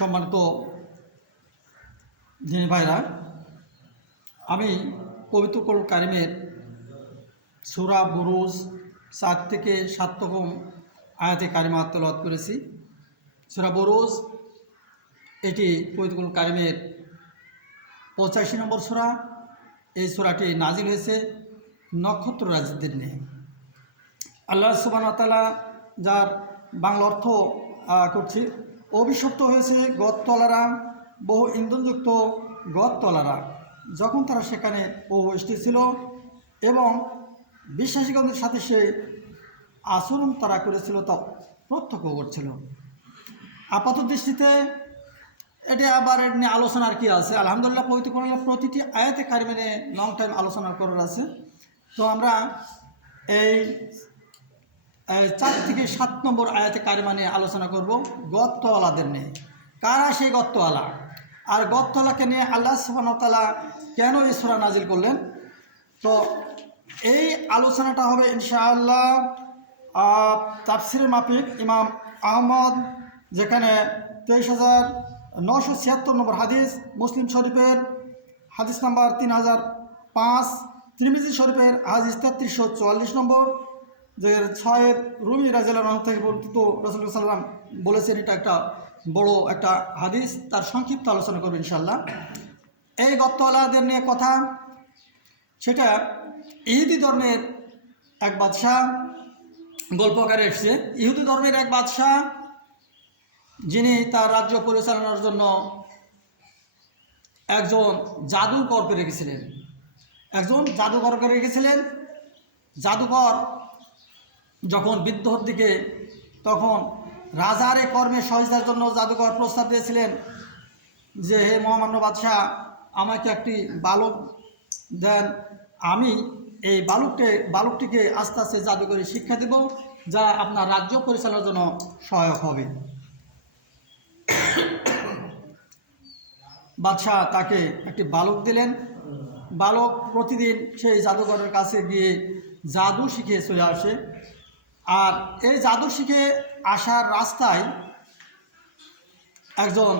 সম্মানিত দিনী ভাইরা, আমি পবিত্র কোরআন কারিমের সূরা বুরুজ 4 থেকে 7 আয়াতে কারিমা তেলাওয়াত করেছি। সূরা বুরুজ এটি পবিত্র কোরআন কারিমের 85 নম্বর সূরা। এই সূরাটি নাজিল হয়েছে নক্ষত্র রাজিদের নিয়ে। আল্লাহ সুবহানাহু ওয়া তাআলা যার বাংলা অর্থ করছি, অভিশপ্ত হয়েছে গদতলারা, বহু ইন্ধনযুক্ত গদতলারা, যখন তারা সেখানে উপস্থিত ছিল এবং বিশ্বাসীগণের সাথে সে আচরণ তারা করেছিল তা প্রত্যক্ষ করছিল। আপাত দৃষ্টিতে এটি আবার এটি নিয়ে আলোচনার কি আছে? আলহামদুলিল্লাহ, পবিত্র কোরআনের প্রতিটি আয়াতে কারিমে নিয়ে লং টাইম আলোচনা করার আছে। তো আমরা এই 4 থেকে 7 নম্বর আয়াতে কারিমা নিয়ে আলোচনা করব, গদতলাদের নিয়ে। কারা সেই গদতলা, আর গদতলাকে নিয়ে আল্লাহ সুবহানাহু ওয়া তাআলা কেন এই সূরা নাজিল করলেন? তো এই আলোচনাটা হবে ইনশাআল্লাহ তাফসিরের মাফিক ইমাম আহমদ, যেখানে 23,976 নম্বর হাদিস, মুসলিম শরীফের হাদিস নাম্বার 3005, তিরমিজি শরীফের হাদিস 3344 নম্বর, যে সাহেব রুমি রাদিয়াল্লাহু আনহু থেকে বর্ণিত, রাসূলুল্লাহ সাল্লাল্লাহু আলাইহি ওয়াসাল্লাম বলেছেন, এটা একটা বড় একটা হাদিস, তার সংক্ষিপ্ত আলোচনা করব ইনশাআল্লাহ। এই গদতলাদের নিয়ে কথা, সেটা ইহুদি ধর্মের এক বাদশাহ, গল্প আকারে এসেছে। ইহুদি ধর্মের এক বাদশাহ, যিনি তার রাজ্য পরিচালনার জন্য একজন জাদুকরকে রেখেছিলেন। জাদুকর যখন বৃদ্ধর দিকে, তখন রাজার এই কর্মে সহায়তার জন্য জাদুকর প্রস্তাব দিয়েছিলেন যে, হে মহামান্য বাদশাহ, আমাকে একটি বালক দেন, আমি এই বালকটিকে আস্তে আস্তে জাদুকরি শিক্ষা দেব, যা আপনার রাজ্য পরিচালনার জন্য সহায়ক হবে। বাদশাহ তাকে একটি বালক দিলেন। বালক প্রতিদিন সেই জাদুকরের কাছে গিয়ে জাদু শিখে চলে আসে। আর এই জাদু শিখে আসার রাস্তায় একজন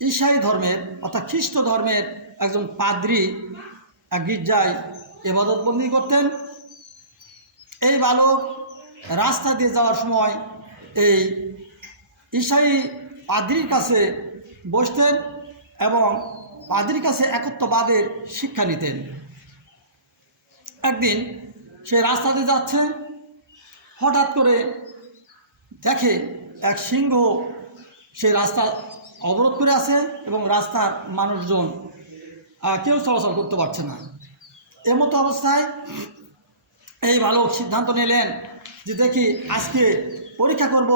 ঈসাই ধর্মের অর্থাৎ খ্রিস্ট ধর্মের একজন পাদ্রী এক গির্জায় ইবাদতবন্দি করতেন। এই বালক রাস্তা দিয়ে যাওয়ার সময় এই ঈসাই পাদ্রীর কাছে বসতেন এবং পাদ্রীর কাছে একত্ববাদের শিক্ষা নিতেন। একদিন সে রাস্তা দিয়ে যাচ্ছে, হঠাৎ করে দেখে এক সিংহ সে রাস্তা অবরোধ করে আছে এবং রাস্তার মানুষজন কেউ চলাচল করতে পারছে না। এমতো অবস্থায় এই বালক সিদ্ধান্ত নিলেন যে, দেখি আজকে পরীক্ষা করব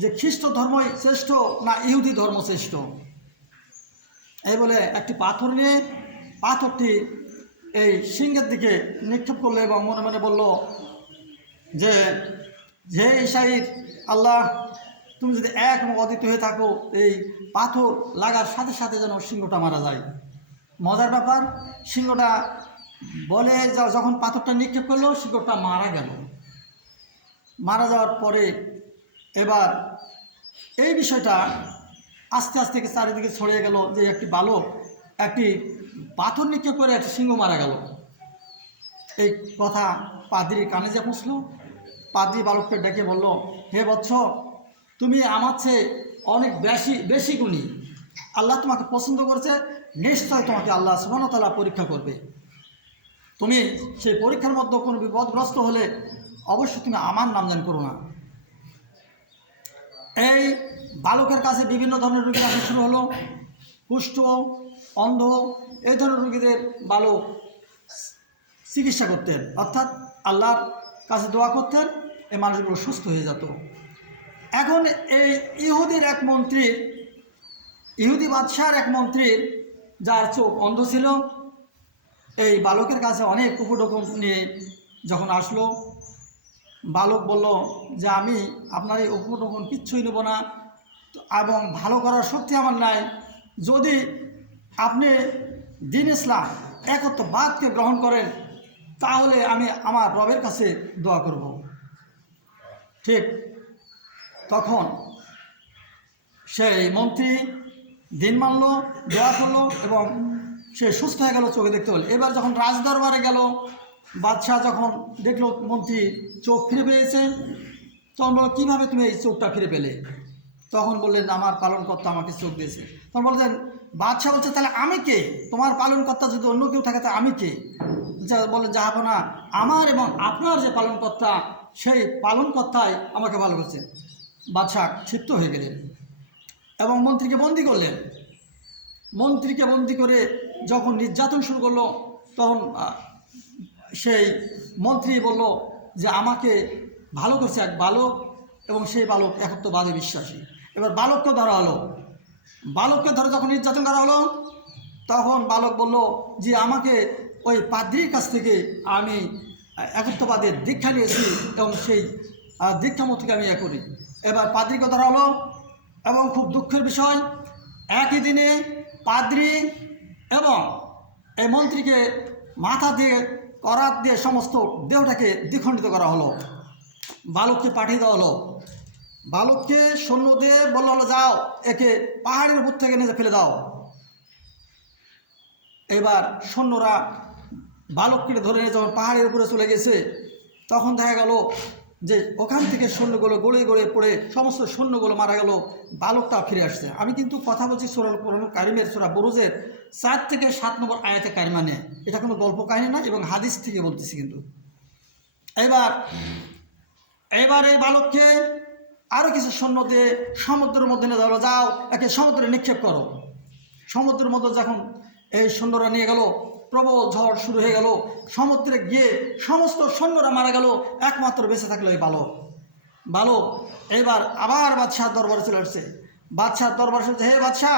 যে খ্রিস্ট ধর্মই শ্রেষ্ঠ না ইহুদি ধর্ম শ্রেষ্ঠ। এই বলে একটি পাথর নিয়ে পাথরটি এই সিংহের দিকে নিক্ষেপ করলো এবং মনে মনে বলল যে, হে ঈসাই আল্লাহ, তুমি যদি এক এবং অদ্বিতীয় হয়ে থাকো, এই পাথর লাগার সাথে সাথে যেন সিংহটা মারা যায়। মজার ব্যাপার, সিংহটা বলে যখন পাথরটা নিক্ষেপ করলো, সিংহটা মারা গেল। মারা যাওয়ার পরে এবার এই বিষয়টা আস্তে আস্তে চারিদিকে ছড়িয়ে গেল যে একটি বালক একটি পাথর নিক্ষেপ করে একটি সিংহ মারা গেল। এই কথা পাদ্রীর কানে যে পৌঁছল, পাদ্রী বালককে ডেকে বলল, হে বৎস, তুমি আমার চেয়ে অনেক বেশি গুণী, আল্লাহ তোমাকে পছন্দ করেছে, নিশ্চয় তোমাকে আল্লাহ সুবহানাহু ওয়া তাআলা পরীক্ষা করবে। তুমি সেই পরীক্ষার মধ্যে কোনো বিপদগ্রস্ত হলে অবশ্যই তুমি আমার নামজান করো না। এই বালকের কাছে বিভিন্ন ধরনের রোগী আসা শুরু হলো। কুষ্ঠ, অন্ধ, এই ধরনের রোগীদের বালক চিকিৎসা করতেন, অর্থাৎ আল্লাহর কাছে দোয়া করতেন, এই মানুষগুলো সুস্থ হয়ে যেত। এখন এই ইহুদি বাদশার এক মন্ত্রীর, যার চোখ অন্ধ ছিল, এই বালকের কাছে অনেক উপঢৌকন নিয়ে যখন আসলো, বালক বলল যে, আমি আপনার এই উপঢৌকন কিচ্ছুই নেব না এবং ভালো করার শক্তি আমার নাই। যদি আপনি দ্বীন ইসলাম একত্ববাদকে গ্রহণ করেন, তাহলে আমি আমার রবের কাছে দোয়া করব। ঠিক তখন সেই মন্ত্রী দিন মানলো, দোয়া করলো এবং সে সুস্থ হয়ে গেল, চোখে দেখতে হলো। এবার যখন রাজদরবারে গেল, বাদশাহ যখন দেখলো মন্ত্রী চোখ ফিরে পেয়েছে, তখন বলল, কীভাবে তুমি এই চোখটা ফিরে পেলে? তখন বললেন, আমার পালনকর্তা আমাকে চোখ দিয়েছে। তখন বললেন, বাদশাহ বলছে, তাহলে আমি কে? তোমার পালনকর্তা যদি অন্য কেউ থাকে, তা আমি কে? বললেন, জাহাপনা, আমার এবং আপনার যে পালনকর্তা, সেই পালনকর্তাই আমাকে ভালো করছেন। বাদশাহ ক্ষিপ্ত হয়ে গেলেন এবং মন্ত্রীকে বন্দি করলেন। মন্ত্রীকে বন্দি করে যখন নির্যাতন শুরু করলো, তখন সেই মন্ত্রী বলল যে আমাকে ভালো করছে এক বালক, এবং সেই বালক একত্ববাদে বিশ্বাসী। এবার বালককে ধরা হলো। বালককে ধরে যখন নির্যাতন করা হলো, তখন বালক বলল যে আমাকে ওই পাদ্রীর কাছ থেকে আমি একত্ববাদের দীক্ষা নিয়েছি এবং সেই দীক্ষা মত থেকে আমি করি। এবার পাদ্রীকে ধরা হলো এবং খুব দুঃখের বিষয়, একই দিনে পাদ্রী এবং এই মন্ত্রীকে মাথা দিয়ে করাত দিয়ে সমস্ত দেহটাকে দ্বিখণ্ডিত করা হলো। বালককে পাঠিয়ে দেওয়া হলো। বালককে সৈন্য দিয়ে বললো, হলো যাও, একে পাহাড়ের উপর থেকে নিয়ে ফেলে দাও। এবার সৈন্যরা বালককে ধরে নিয়ে যখন পাহাড়ের উপরে চলে গেছে, তখন দেখা গেল যে ওখান থেকে সৈন্যগুলো গড়ে গড়ে পড়ে সমস্ত সৈন্যগুলো মারা গেল, বালকটা ফিরে আসছে। আমি কিন্তু কথা বলছি সূরা কারিমের সূরা বুরুজের 4 থেকে 7 নম্বর আয়াতে কারিমা নিয়ে। এটা কোনো গল্প কাহিনী না এবং হাদিস থেকে বলতেছি কিন্তু। এবার এই বালককে আরও কিছু সৈন্য দিয়ে সমুদ্রের মধ্যে নিয়ে যাওয়া, যাও, একে সমুদ্রে নিক্ষেপ করো। সমুদ্রের মধ্যে যখন এই সৈন্যরা নিয়ে গেল, প্রবল ঝড় শুরু হয়ে গেল। সমুদ্রে গিয়ে সমস্ত সৈন্যরা মারা গেল, একমাত্র বেঁচে থাকলো এই বালক। এবার আবার বাদশাহ দরবারে চলে আসছে। বাদশাহ দরবারে বলছে, হে বাদশাহ,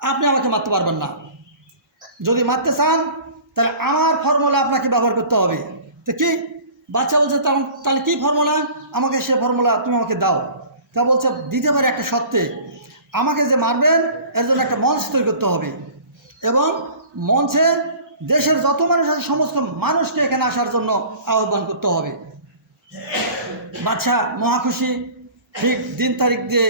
আপনি আমাকে মারতে পারবেন না। যদি মারতে চান তাহলে আমার ফর্মুলা আপনাকে ব্যবহার করতে হবে। তো কি? বাদশাহ বলছে, তাহলে কী ফর্মুলা? আমাকে সে ফর্মুলা তুমি আমাকে দাও। তা বলছে, দিতে পারে একটা শর্তে, আমাকে যে মারবেন এর জন্য একটা মঞ্চ তৈরি করতে হবে এবং মঞ্চে দেশের যত মানুষ আছে সমস্ত মানুষকে এখানে আসার জন্য আহ্বান করতে হবে। বাদশাহ মহাখুশি। ঠিক দিন তারিখ দিয়ে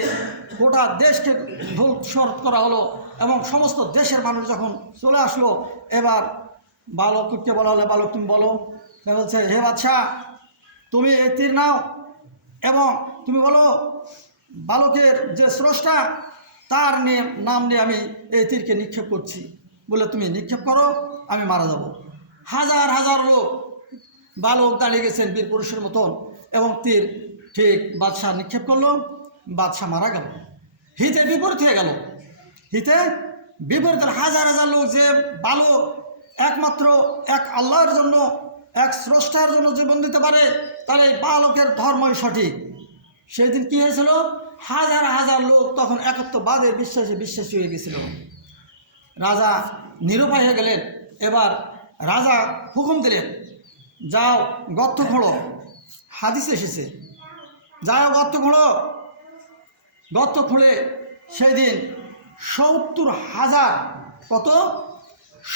গোটা দেশকে ধূসর করা হলো এবং সমস্ত দেশের মানুষ যখন চলে আসলো, এবার বালককে বলা হলো, বালক তুমি বলো। বলছে, হে বাদশাহ, তুমি এই তীর নাও এবং তুমি বলো বালকের যে স্রষ্টা, তার নাম নিয়ে আমি এই তীরকে নিক্ষেপ করছি। বলে তুমি নিক্ষেপ করো, আমি মারা যাব। হাজার হাজার লোক, বালক দাঁড়িয়ে গেছেন বীর পুরুষের মতন, এবং তীর ঠিক বাদশাহ নিক্ষেপ করলো, বাদশাহ মারা গেল। হিতে বিপরীত হয়ে গেল। হিতে বিপরীত, হাজার হাজার লোক যে বালক একমাত্র এক আল্লাহর জন্য, এক স্রষ্টার জন্য জীবন দিতে পারে, তাহলে এই বালকের ধর্মই সঠিক। সেই দিন কী হয়েছিল? হাজার হাজার লোক তখন একত্ববাদের বিশ্বাসী হয়ে গেছিল। রাজা নিরুপায় হয়ে গেলেন। এবার রাজা হুকুম দিলেন, যাও গর্ত খোঁড়ো। হাদিসে এসেছে, যাও গর্ত খোঁড়ো। গর্ত খুঁড়ে সেই দিন 70,000, কত?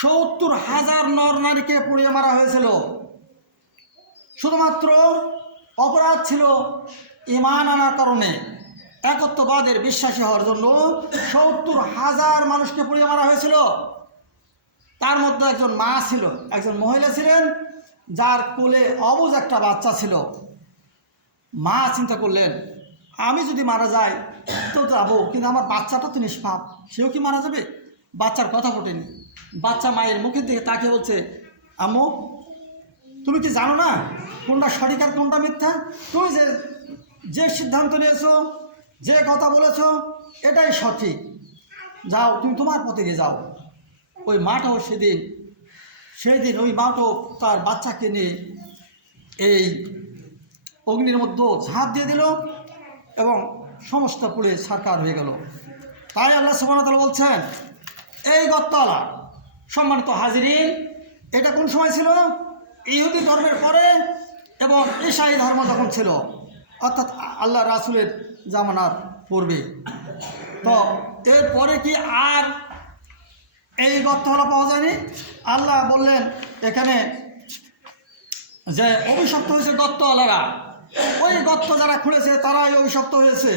70,000 নর নারীকে পুড়িয়ে মারা হয়েছিল। শুধুমাত্র অপরাধ ছিল ঈমান আনার কারণে, একত্ববাদের বিশ্বাসী হওয়ার জন্য 70,000 মানুষকে পুড়িয়ে মারা হয়েছিল। তার মধ্যে একজন মা ছিল, একজন মহিলা ছিলেন, যার কোলে অবুঝ একটা বাচ্চা ছিল। মা চিন্তা করলেন, আমি যদি মারা যাই তো যাবো, কিন্তু আমার বাচ্চাটা তো নিষ্পাপ, সেও কি মারা যাবে? বাচ্চার কথা ফোটেনি। বাচ্চা মায়ের মুখের দিকে তাকিয়ে বলছে, আম্মু, তুমি কি জানো না কোনটা সঠিক আর কোনটা মিথ্যা? তুমি যে সিদ্ধান্ত নিয়েছো, যে কথা বলেছো, এটাই সঠিক। যাও, তুমি তোমার পথে গিয়ে যাও। ওই মাটাও সেই দিন ওই মাটাও তার বাচ্চাকে নিয়ে এই অগ্নির মধ্যে ঝাঁপ দিয়ে দিল এবং সমস্ত পুড়ে ছারখার হয়ে গেল। তাই আল্লাহ সুবহানাহু ওয়া তাআলা বলছেন, এই গর্তওয়ালা সম্মানিত হাজিরিন, এটা কোন সময় ছিল? ইহুদি ধর্মের পরে এবং ঈসাই ধর্ম যখন ছিল, অর্থাৎ আল্লাহ রাসূলের জামানার পূর্বে। তো এরপরে কি আর এই গর্তওয়ালা পাওয়া যায়নি? আল্লাহ বললেন এখানে যে অভিশপ্ত হয়েছে গর্তওয়ালারা। ওই গর্ত যারা খুঁড়েছে তারাই অভিশপ্ত হয়েছে।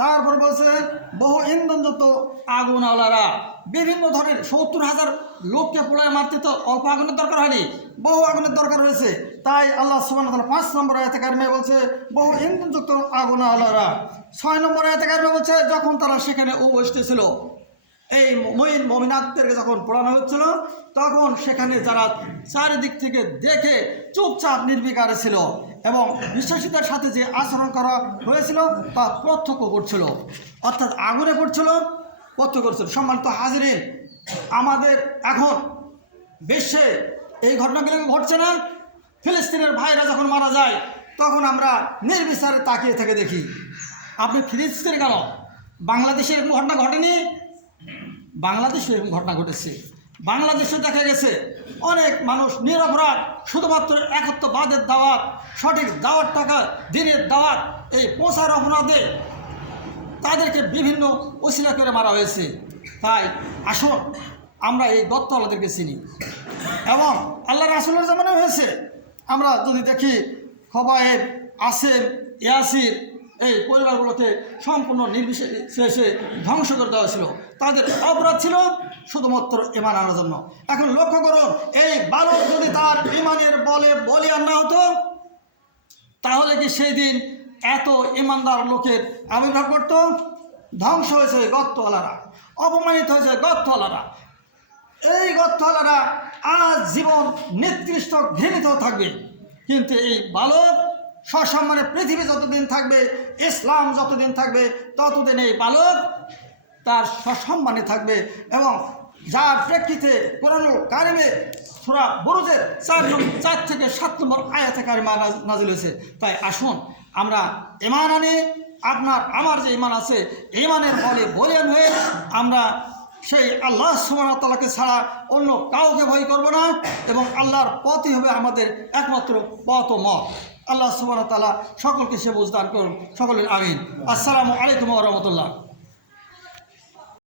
তারপর বলছে বহু ইন্ধনযুক্ত আগুনওয়ালারা, বিভিন্ন ধরনের 70,000 লোককে পোড়ায় মারতে তো অল্প আগুনের দরকার হয়নি, বহু আগুনের দরকার হয়েছে। তাই আল্লাহ সুবহানাহু ওয়া তাআলা 5 নম্বর আয়াতে কারিমে বলছে বহু ইন্ধনযুক্ত আগুনওয়ালারা। 6 নম্বর আয়াতে কারিমে বলছে যখন তারা সেখানে উপস্থিত ছিল, এই মুমিনাতদেরকে যখন পড়ানো হচ্ছিল, তখন সেখানে যারা চারিদিক থেকে দেখে চুপচাপ নির্বিকারে ছিল এবং বিশ্বাসীদের সাথে যে আচরণ করা হয়েছিল তা প্রত্যক্ষ করছিল, অর্থাৎ আগুনে পড়ছিল, প্রত্যক্ষ করছিল। সম্মানিত হাজিরিন, আমাদের এখন বিশ্বে এই ঘটনাগুলো ঘটছে না? ফিলিস্তিনের ভাইরা যখন মারা যায় তখন আমরা নির্বিচারে তাকিয়ে থেকে দেখি। আপনি ফিলিস্তিনে কেন, বাংলাদেশে এরকম ঘটনা ঘটেনি? বাংলাদেশে এরকম ঘটনা ঘটেছে। বাংলাদেশে দেখা গেছে অনেক মানুষ নিরপরাধ, শুধুমাত্র একত্ববাদের দাওয়াত, সঠিক দাওয়াত টাকা দিনের দাওয়াত এই প্রচার অপরাধে তাদেরকে বিভিন্ন ওসিলা করে মারা হয়েছে। তাই আসুন আমরা এই গত্তওয়ালাদেরকে চিনি এবং আল্লাহ রাসূলের জামানা হয়েছে। আমরা যদি দেখি খবায়েব, আসেম, ইয়াসির এই পরিবারগুলোকে সম্পূর্ণ নির্বিশেষে ধ্বংস করে দেওয়া ছিল। তাদের অপরাধ ছিল শুধুমাত্র ঈমান আনার জন্য। এখন লক্ষ্য করুন, এই বালক যদি তার ঈমানের বলে বলিয়ান না হতো, তাহলে কি সেই দিন এত ঈমানদার লোকের আবির্ভাব করত? ধ্বংস হয়েছে গত্তওয়ালারা, অপমানিত হয়েছে গত্তওয়ালারা। এই গত্তওয়ালারা আজ জীবন নিকৃষ্ট ঘৃণিত থাকবে, কিন্তু এই বালক সসম্মানে পৃথিবী যতদিন থাকবে, ইসলাম যতদিন থাকবে, ততদিন এই বালক তার সসম্মানে থাকবে। এবং যার প্রেক্ষিতে কোরআনুল কারিমে সূরা বুরুজের 4 থেকে 7 নম্বর আয়াতে কারিমা নাজিল হয়েছে। তাই আসুন আমরা ঈমান আনি। আপনার আমার যে ঈমান আছে, ঈমানের বলে বলিয়ান হয়ে আমরা সেই আল্লাহ সুবহানাহু ওয়া তাআলাকে ছাড়া অন্য কাউকে ভয় করব না এবং আল্লাহর পথই হবে আমাদের একমাত্র পথ ও মত। আল্লাহ সুবহানাহু ওয়া তাআলা সকলকে সে বুঝদান করুন। সকলের আমিন। আসসালামু আলাইকুম ওয়া রাহমাতুল্লাহ।